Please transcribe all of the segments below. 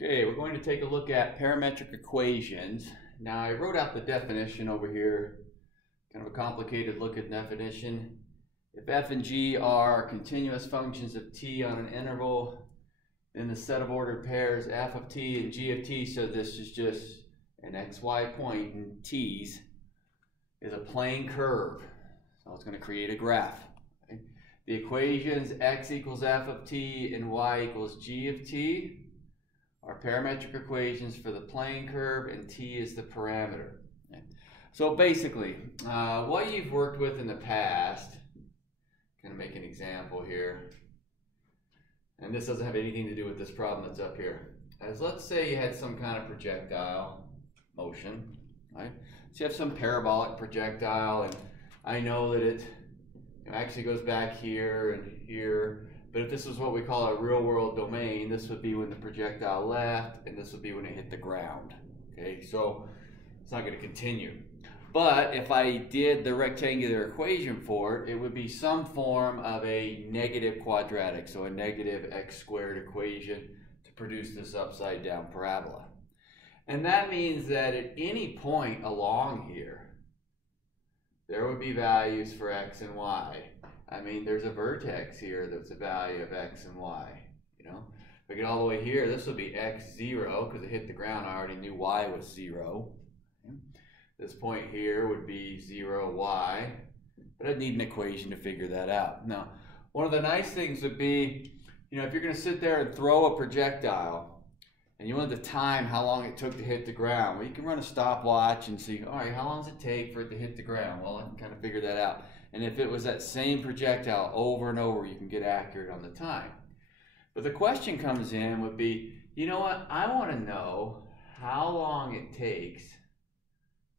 Okay, we're going to take a look at parametric equations. Now I wrote out the definition over here, kind of a complicated look at definition. If f and g are continuous functions of t on an interval, then the set of ordered pairs f of t and g of t, so this is just an xy point in t's, is a plane curve. So it's going to create a graph. Okay? The equations x equals f of t and y equals g of t are parametric equations for the plane curve, and t is the parameter. Okay. So basically, what you've worked with in the past, going to make an example here, and this doesn't have anything to do with this problem that's up here. As let's say you had some kind of projectile motion, right? So you have some parabolic projectile, and I know that it actually goes back here and here. But if this was what we call a real-world domain, this would be when the projectile left, and this would be when it hit the ground. Okay, so it's not going to continue. But if I did the rectangular equation for it, it would be some form of a negative quadratic, so a negative x squared equation to produce this upside-down parabola. And that means that at any point along here, there would be values for x and y. I mean, there's a vertex here that's a value of x and y, you know. If I get all the way here, this would be x0, because it hit the ground. I already knew y was 0. Okay. This point here would be 0y, but I'd need an equation to figure that out. Now, one of the nice things would be, you know, if you're going to sit there and throw a projectile, and you want the time how long it took to hit the ground, well, you can run a stopwatch and see, all right, how long does it take for it to hit the ground? Well, I can kind of figure that out. And if it was that same projectile over and over, you can get accurate on the time. But the question comes in would be, you know what, I want to know how long it takes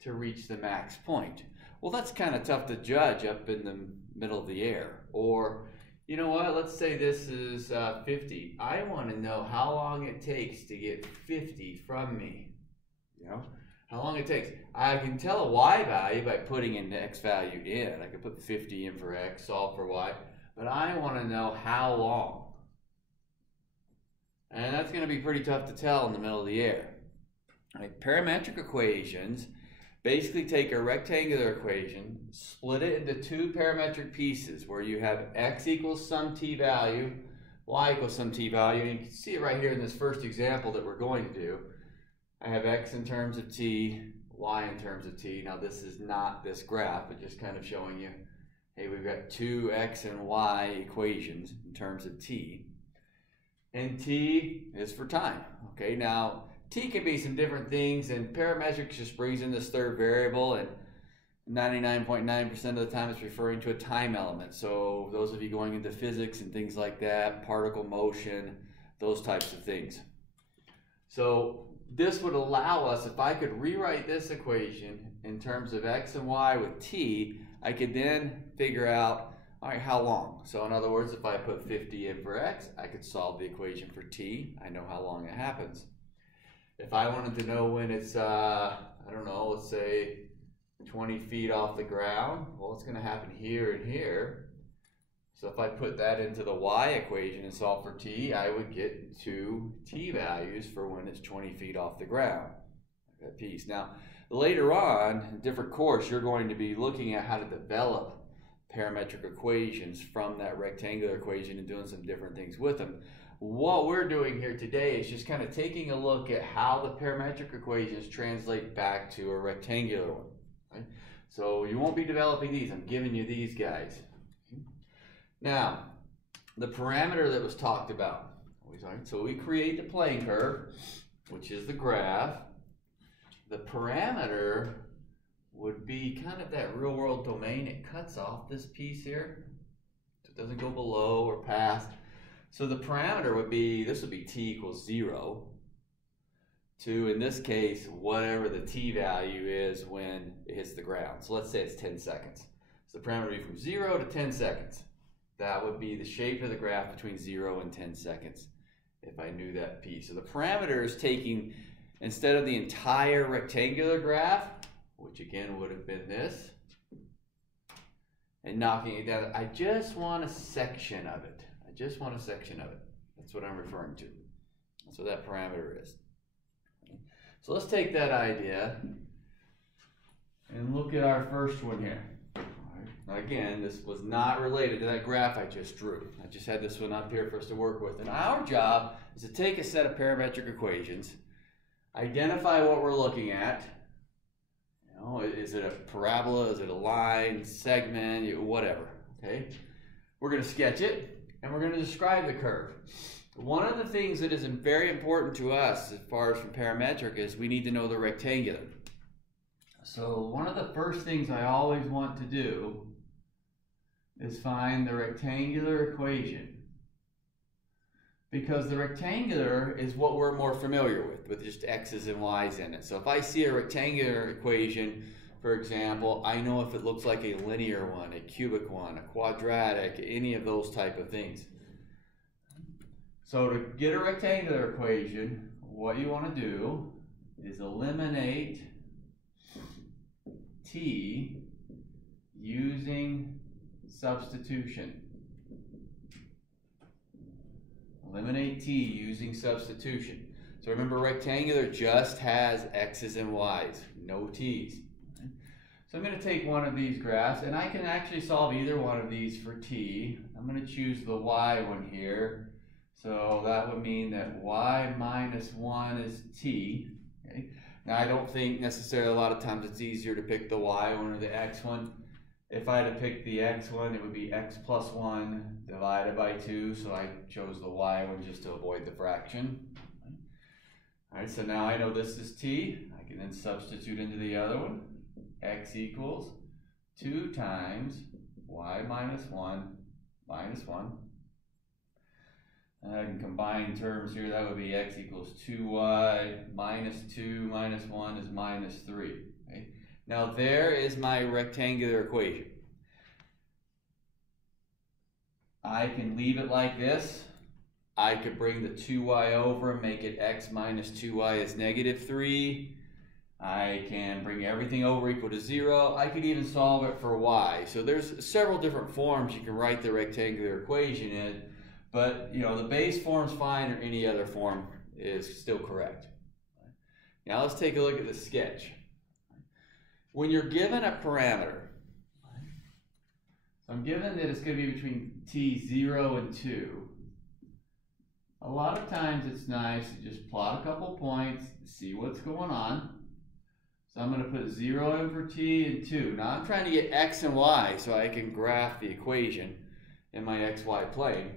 to reach the max point. Well, that's kind of tough to judge up in the middle of the air. Or, you know what, let's say this is 50. I want to know how long it takes to get 50 from me, you know? How long it takes. I can tell a y value by putting in the x value in. I could put 50 in for x, solve for y, but I want to know how long. And that's going to be pretty tough to tell in the middle of the air. Right? Parametric equations basically take a rectangular equation, split it into two parametric pieces where you have x equals some t value, y equals some t value, and you can see it right here in this first example that we're going to do. I have x in terms of t, y in terms of t. Now this is not this graph, but just kind of showing you, hey, we've got two x and y equations in terms of t. And t is for time. Okay, now t can be some different things, and parametrics just brings in this third variable, and 99.9% of the time it's referring to a time element. So those of you going into physics and things like that, particle motion, those types of things. So this would allow us, if I could rewrite this equation in terms of x and y with t, I could then figure out, all right, how long. So in other words, if I put 50 in for x, I could solve the equation for t. I know how long it happens. If I wanted to know when it's, I don't know, let's say 20 feet off the ground, well, it's going to happen here and here. So if I put that into the y equation and solve for t, I would get two t values for when it's 20 feet off the ground. That piece. Now, later on, in a different course, you're going to be looking at how to develop parametric equations from that rectangular equation and doing some different things with them. What we're doing here today is just kind of taking a look at how the parametric equations translate back to a rectangular one. Right? So you won't be developing these. I'm giving you these guys. Now, the parameter that was talked about. So we create the plane curve, which is the graph. The parameter would be kind of that real-world domain. It cuts off this piece here, so it doesn't go below or past. So the parameter would be, this would be t equals 0 to, in this case, whatever the t value is when it hits the ground. So let's say it's 10 seconds. So the parameter would be from 0 to 10 seconds. That would be the shape of the graph between 0 and 10 seconds if I knew that piece. So the parameter is taking, instead of the entire rectangular graph, which again would have been this, and knocking it down. I just want a section of it. I just want a section of it. That's what I'm referring to. That's so that parameter is. So let's take that idea and look at our first one here. Now again, this was not related to that graph I just drew. I just had this one up here for us to work with. And our job is to take a set of parametric equations, identify what we're looking at. You know, is it a parabola? Is it a line, segment, whatever? Okay. We're going to sketch it and we're going to describe the curve. One of the things that is very important to us as far as from parametric is we need to know the rectangular. So one of the first things I always want to do is find the rectangular equation, because the rectangular is what we're more familiar with just x's and y's in it. So if I see a rectangular equation, for example, I know if it looks like a linear one, a cubic one, a quadratic, any of those type of things. So to get a rectangular equation, what you want to do is eliminate t using substitution. Eliminate t using substitution. So remember, rectangular just has x's and y's, no t's. So I'm going to take one of these graphs, and I can actually solve either one of these for t. I'm going to choose the y one here. So that would mean that y minus 1 is t. Okay. Now I don't think necessarily a lot of times it's easier to pick the y one or the x one. If I had to pick the x one, it would be x plus 1 divided by 2. So I chose the y one just to avoid the fraction. All right, so now I know this is t. I can then substitute into the other one. X equals 2 times y minus 1 minus 1. And I can combine terms here. That would be x equals 2y minus 2 minus 1 is minus 3. Okay? Now there is my rectangular equation. I can leave it like this. I could bring the 2y over and make it x minus 2y is negative 3. I can bring everything over equal to 0. I could even solve it for y. So there's several different forms you can write the rectangular equation in. But, you know, the base form's fine, or any other form is still correct. Now let's take a look at the sketch. When you're given a parameter, so I'm given that it's going to be between t0 and 2. A lot of times it's nice to just plot a couple points, see what's going on. So I'm going to put 0 in for t and 2. Now I'm trying to get x and y so I can graph the equation in my xy plane.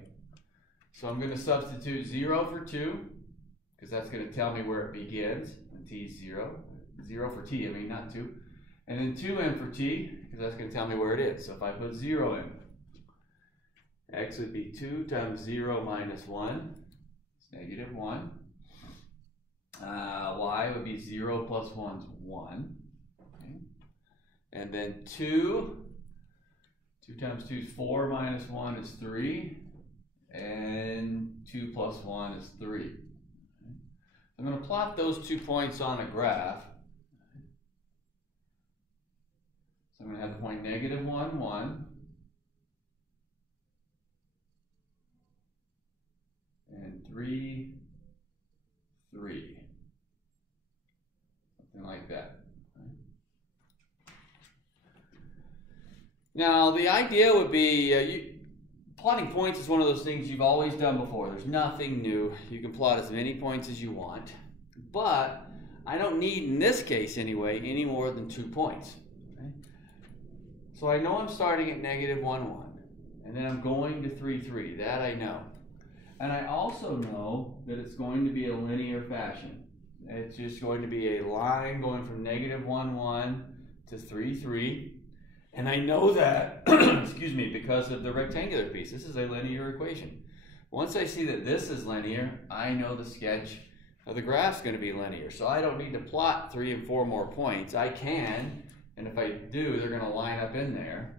So I'm going to substitute 0 for 2, because that's going to tell me where it begins when t is 0. 0 for t, I mean, not 2. And then 2 in for t, because that's going to tell me where it is. So if I put 0 in, x would be 2 times 0 minus 1. It's negative 1. Y would be 0 plus 1 is 1. Okay. And then 2 times 2 is 4 minus 1 is 3. And 2 plus 1 is 3. Okay. I'm going to plot those 2 points on a graph. So I'm going to have the point negative 1, 1. And 3, 3. Something like that. Now the idea would be, plotting points is one of those things you've always done before. There's nothing new. You can plot as many points as you want. But I don't need, in this case anyway, any more than 2 points. Okay? So I know I'm starting at negative 1, 1. And then I'm going to 3, 3. That I know. And I also know that it's going to be a linear fashion. It's just going to be a line going from negative 1, 1 to 3, 3. And I know that, excuse me, because of the rectangular piece. This is a linear equation. Once I see that this is linear, I know the sketch of the graph's going to be linear. So I don't need to plot 3 and 4 more points. I can, and if I do, they're going to line up in there.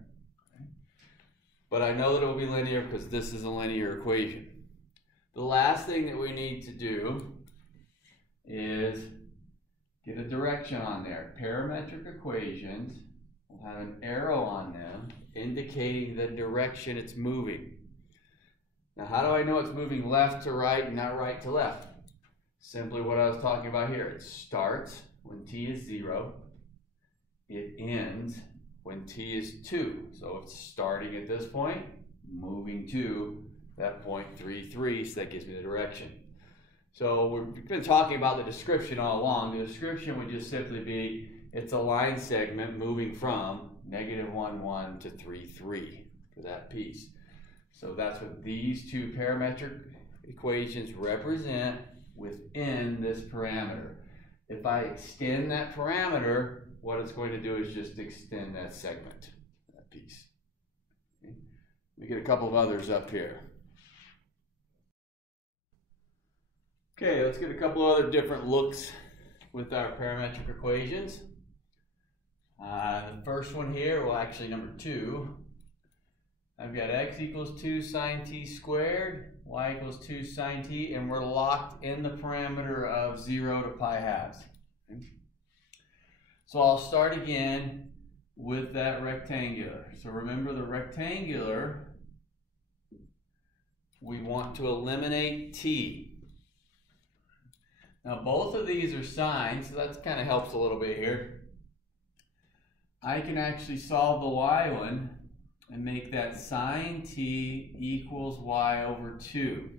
But I know that it will be linear because this is a linear equation. The last thing that we need to do is get a direction on there. Parametric equations will have an arrow on them indicating the direction it's moving. Now, how do I know it's moving left to right and not right to left? Simply what I was talking about here. It starts when t is 0. It ends when t is 2. So it's starting at this point, moving to that point 3, 3, so that gives me the direction. So we've been talking about the description all along. The description would just simply be, it's a line segment moving from -1, 1 to 3, 3 for that piece. So that's what these two parametric equations represent within this parameter. If I extend that parameter, what it's going to do is just extend that segment, that piece. Okay. Let me get a couple of others up here. Okay, let's get a couple other different looks with our parametric equations. The first one here, well actually number 2, I've got x equals 2 sine t squared, y equals 2 sine t, and we're locked in the parameter of 0 to pi halves. Okay. So I'll start again with that rectangular. So remember the rectangular, we want to eliminate t. Now both of these are sines, so that kind of helps a little bit here. I can actually solve the y one and make that sine t equals y over 2.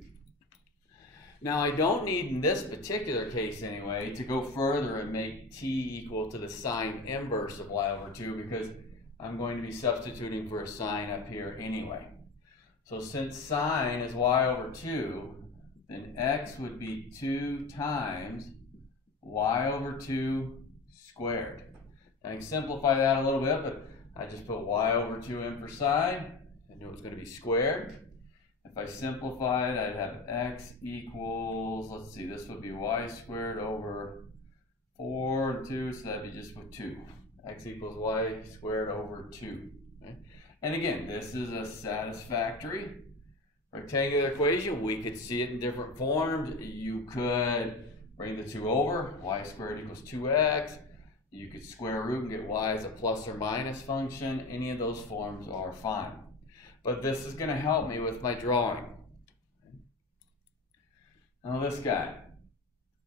Now I don't need, in this particular case anyway, to go further and make t equal to the sine inverse of y over 2 because I'm going to be substituting for a sine up here anyway. So since sine is y over 2, then x would be 2 times y over 2 squared. I can simplify that a little bit, but I just put y over 2 in for sine. I knew it was going to be squared. If I simplify it, I'd have x equals, let's see, this would be y squared over 4 and 2, so that'd be just with 2. X equals y squared over 2. Okay? And again, this is a satisfactory rectangular equation. We could see it in different forms. You could bring the 2 over, y squared equals 2x. You could square root and get y as a plus or minus function. Any of those forms are fine. But this is going to help me with my drawing. Now this guy.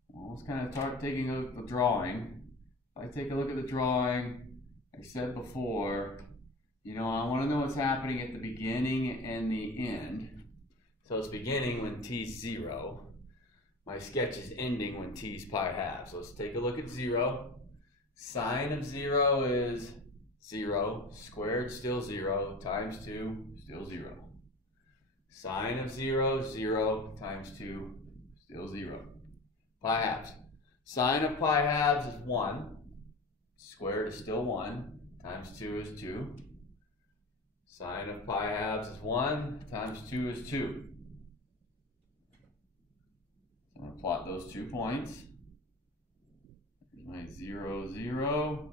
Well, let's kind of start taking a look at the drawing. If I take a look at the drawing, I said before, you know, I want to know what's happening at the beginning and the end. So it's beginning when t's 0. My sketch is ending when t's pi halves. So let's take a look at 0. Sine of 0 is 0. Squared still 0. Times 2 still 0. Sine of 0, 0 times 2 still 0. Pi halves. Sine of pi halves is 1. Squared is still 1. Times 2 is 2. Sine of pi halves is 1. Times 2 is 2. I'm going to plot those 2 points. There's my 0, 0.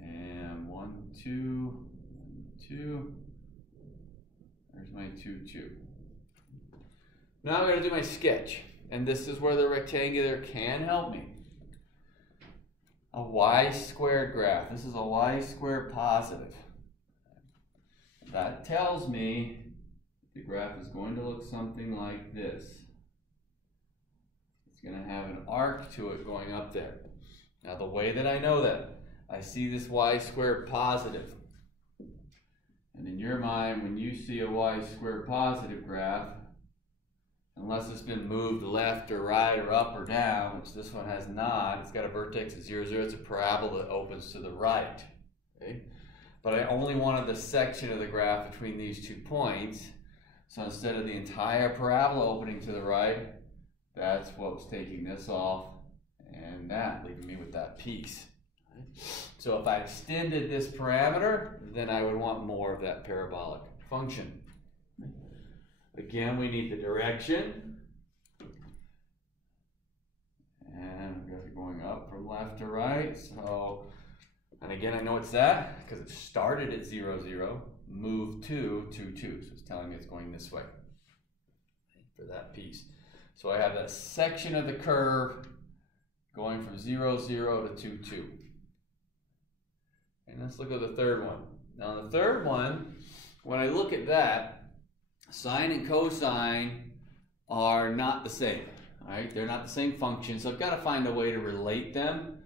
And 1, 2, 1, 2. There's my 2, 2. Now I'm going to do my sketch. And this is where the rectangular can help me. A y squared graph. This is a y squared positive. That tells me the graph is going to look something like this. It's going to have an arc to it going up there. Now the way that I know that, I see this y squared positive. And in your mind, when you see a y squared positive graph, unless it's been moved left or right or up or down, which this one has not, it's got a vertex at 0, 0, it's a parabola that opens to the right. Okay? But I only wanted the section of the graph between these 2 points. So instead of the entire parabola opening to the right, that's what was taking this off and that, leaving me with that piece. So if I extended this parameter, then I would want more of that parabolic function. Again, we need the direction. And we've got it going up from left to right. So, and again, I know it's that because it started at 0, 0, moved to 2, 2. So it's telling me it's going this way for that piece. So I have that section of the curve going from 0, 0 to 2, 2. And let's look at the third one. Now the third one, when I look at that, sine and cosine are not the same. All right, they're not the same function, so I've got to find a way to relate them.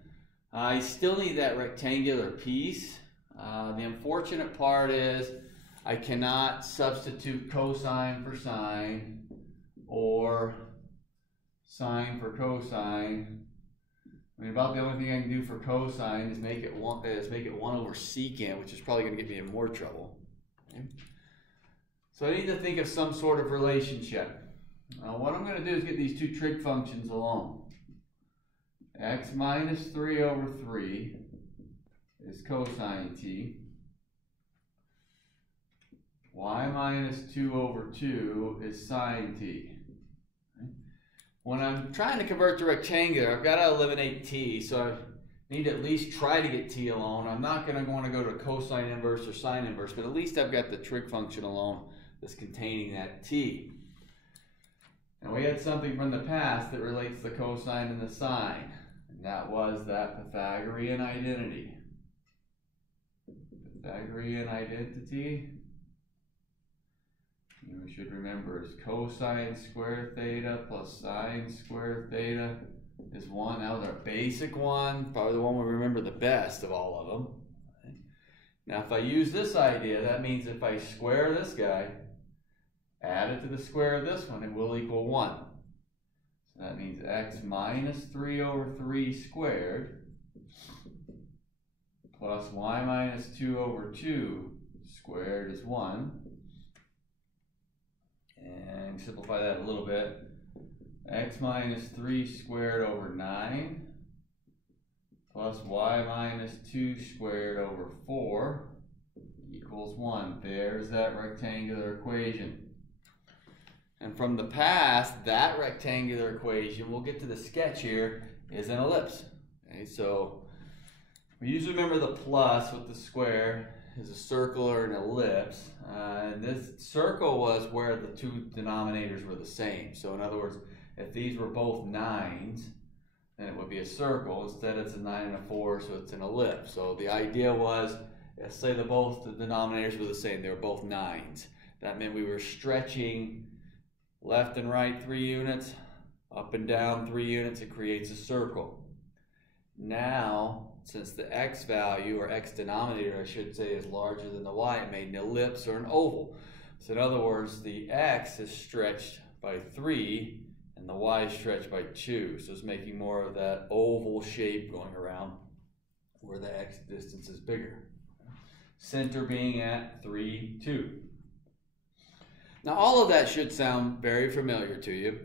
I still need that rectangular piece. The unfortunate part is I cannot substitute cosine for sine or sine for cosine. I mean, about the only thing I can do for cosine is make it 1 over secant, which is probably going to get me in more trouble. Okay? So I need to think of some sort of relationship. What I'm going to do is get these two trig functions along. X minus 3 over 3 is cosine t. Y minus 2 over 2 is sine t. Okay? When I'm trying to convert to rectangular, I've got to eliminate t, so I need to at least try to get t alone. I'm not going to want to go to cosine inverse or sine inverse, but at least I've got the trig function alone that's containing that t. And we had something from the past that relates the cosine and the sine, and that was that Pythagorean identity. Pythagorean identity, and we should remember, is cosine squared theta plus sine squared theta is 1. That was our basic one, probably the one we remember the best of all of them. Now if I use this idea, that means if I square this guy, add it to the square of this one, it will equal 1. So that means x minus 3 over 3 squared plus y minus 2 over 2 squared is 1. And simplify that a little bit. X minus 3 squared over 9 plus y minus 2 squared over 4 equals 1. There's that rectangular equation. And from the past, that rectangular equation, we'll get to the sketch here, is an ellipse. Okay, so we usually remember the plus with the square is a circle or an ellipse. And this circle was where the two denominators were the same. So in other words, if these were both 9s, then it would be a circle. Instead, it's a 9 and a 4, so it's an ellipse. So the idea was, let's say both the denominators were the same. They were both 9s. That meant we were stretching left and right 3 units, up and down 3 units. It creates a circle. Now, since the x value, or x denominator I should say, is larger than the y, it made an ellipse or an oval. So in other words, the x is stretched by 3 and the y is stretched by 2. So it's making more of that oval shape going around where the x distance is bigger. Center being at 3, 2. Now all of that should sound very familiar to you,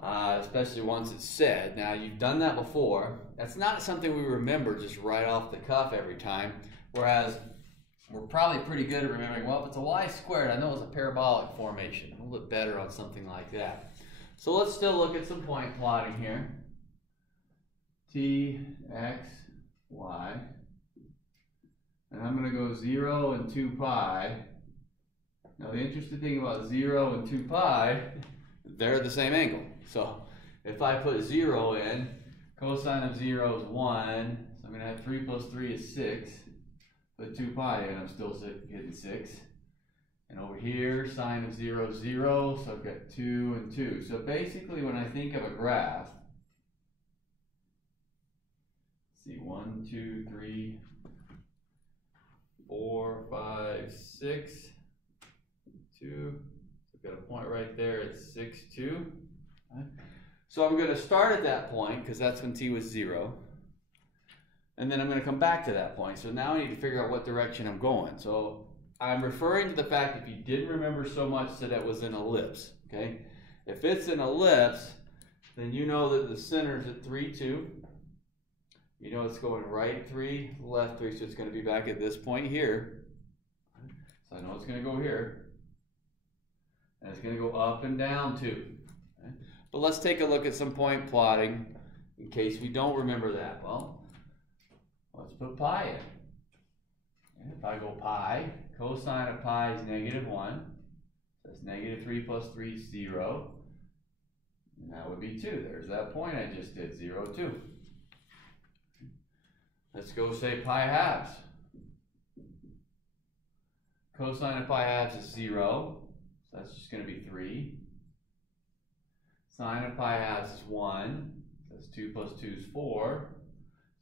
especially once it's said. Now you've done that before. That's not something we remember just right off the cuff every time, whereas we're probably pretty good at remembering, well, if it's a y squared, I know it's a parabolic formation. A little bit better on something like that. So let's still look at some point plotting here. T, x, y. And I'm going to go 0 and 2 pi. Now the interesting thing about 0 and 2 pi, they're the same angle. So if I put 0 in, cosine of 0 is 1. So I'm going to have 3 plus 3 is 6. Put 2 pi in, I'm still getting 6. And over here, sine of 0 is 0. So I've got 2 and 2. So basically when I think of a graph, let's see, 1, 2, 3, 4, 5, 6. 2. So I've got a point right there at 6, 2. Right. So I'm going to start at that point because that's when t was 0. And then I'm going to come back to that point. So now I need to figure out what direction I'm going. So I'm referring to the fact if you didn't remember so much that it was an ellipse. Okay? If it's an ellipse, then you know that the center is at 3, 2. You know it's going right 3, left 3, so it's going to be back at this point here. So I know it's going to go here. And it's going to go up and down too. Okay? But let's take a look at some point plotting in case we don't remember that. Well, let's put pi in. And if I go pi, cosine of pi is -1. So that's -3 plus 3 is 0. And that would be 2. There's that point I just did, 0, 2. Let's go say pi halves. Cosine of pi halves is 0. So that's just going to be 3. Sine of pi halves is 1. That's 2 plus 2 is 4.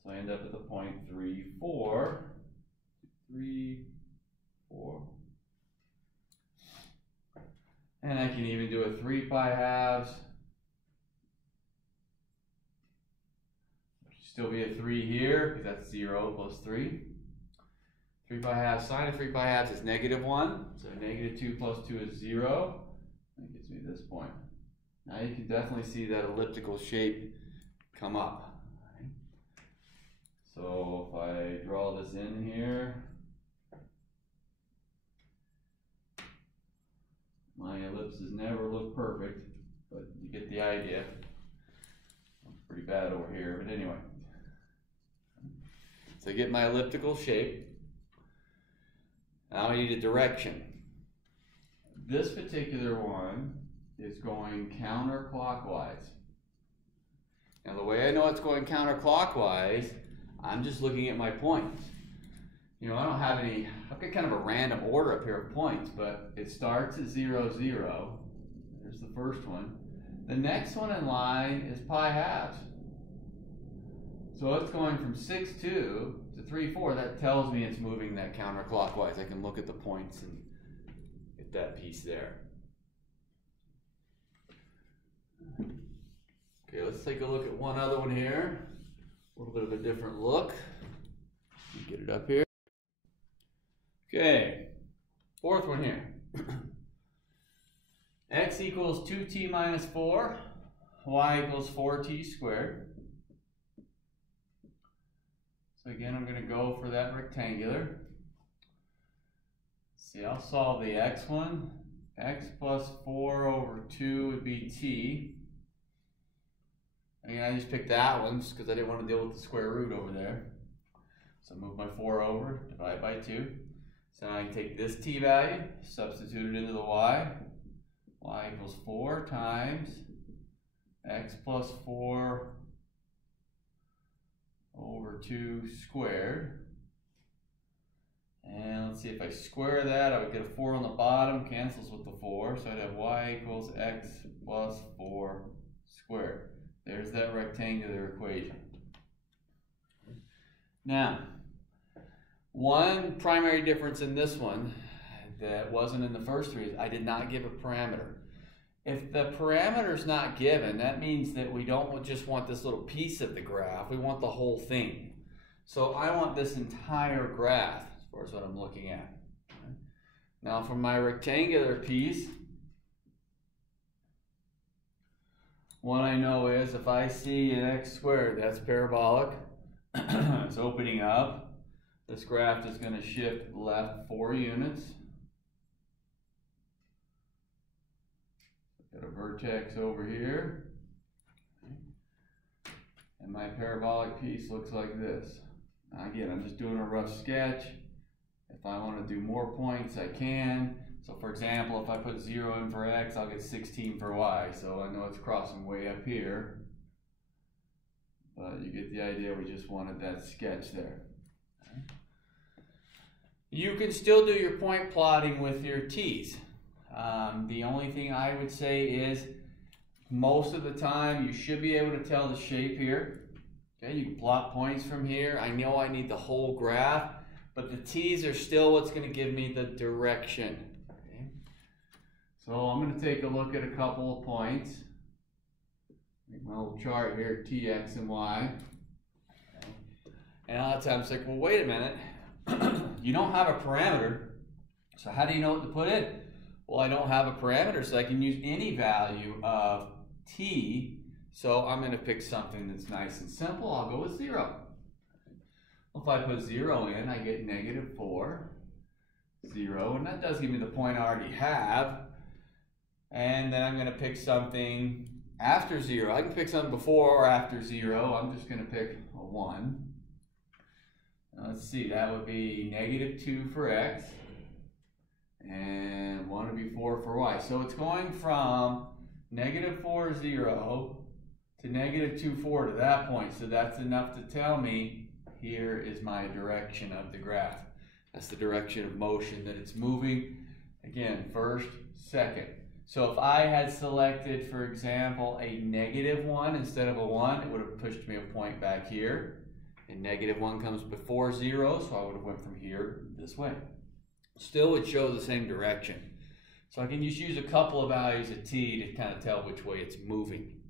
So I end up at the point 3, 4. 3, 4. And I can even do a 3 pi halves. Still be a 3 here, because that's 0 plus 3. 3 pi halves, sine of 3 pi halves is -1. So -2 plus 2 is 0. That gives me this point. Now you can definitely see that elliptical shape come up. So if I draw this in here, my ellipses never look perfect, but you get the idea. Looks pretty bad over here, but anyway. So I get my elliptical shape. Now I need a direction. This particular one is going counterclockwise. Now the way I know it's going counterclockwise, I'm just looking at my points. You know, I don't have any, I've got kind of a random order up here of points, but it starts at 0, 0. There's the first one. The next one in line is pi halves. So it's going from 6, 2 to 3, 4. That tells me it's moving that counterclockwise. I can look at the points and get that piece there. Okay, let's take a look at one other one here. A little bit of a different look. Get it up here. Okay, fourth one here. X equals 2t minus 4, y equals 4t squared. So again, I'm going to go for that rectangular. See, I'll solve the x one. X plus 4 over 2 would be t. Again, I just picked that one because I didn't want to deal with the square root over there. So move my 4 over, divide by 2. So now I can take this t value, substitute it into the y. Y equals 4 times x plus 4 over 2 squared. And let's see, if I square that, I would get a 4 on the bottom, cancels with the 4. So I'd have y equals x plus 4 squared. There's that rectangular equation. Now, one primary difference in this one that wasn't in the first three is I did not give a parameter. If the parameter is not given, that means that we don't just want this little piece of the graph, we want the whole thing. So I want this entire graph as far as what I'm looking at. Now for my rectangular piece, what I know is if I see an x squared, that's parabolic, it's opening up. This graph is going to shift left 4 units. Got a vertex over here. And my parabolic piece looks like this. Now again, I'm just doing a rough sketch. If I want to do more points, I can. So for example, if I put 0 in for x, I'll get 16 for y. So I know it's crossing way up here. But you get the idea, we just wanted that sketch there. You can still do your point plotting with your t's. The only thing I would say is most of the time you should be able to tell the shape here. Okay, you can plot points from here. I know I need the whole graph, but the t's are still what's going to give me the direction. Okay. So I'm going to take a look at a couple of points. Make my little chart here, t, x, and y. And a lot of times it's like, well, wait a minute. You don't have a parameter, so how do you know what to put in? Well, I don't have a parameter, so I can use any value of t. So I'm going to pick something that's nice and simple. I'll go with 0. Well, if I put 0 in, I get -4, 0, and that does give me the point I already have. And then I'm going to pick something after 0. I can pick something before or after 0. I'm just going to pick a 1. Now let's see, that would be -2 for x. And 1 would be 4 for y. So it's going from -4, 0 to -2, 4 to that point. So that's enough to tell me here is my direction of the graph. That's the direction of motion that it's moving. Again, first, second. So if I had selected, for example, a -1 instead of a 1, it would have pushed me a point back here. And -1 comes before 0, so I would have went from here this way. Still would show the same direction. So I can just use a couple of values of t to kind of tell which way it's moving.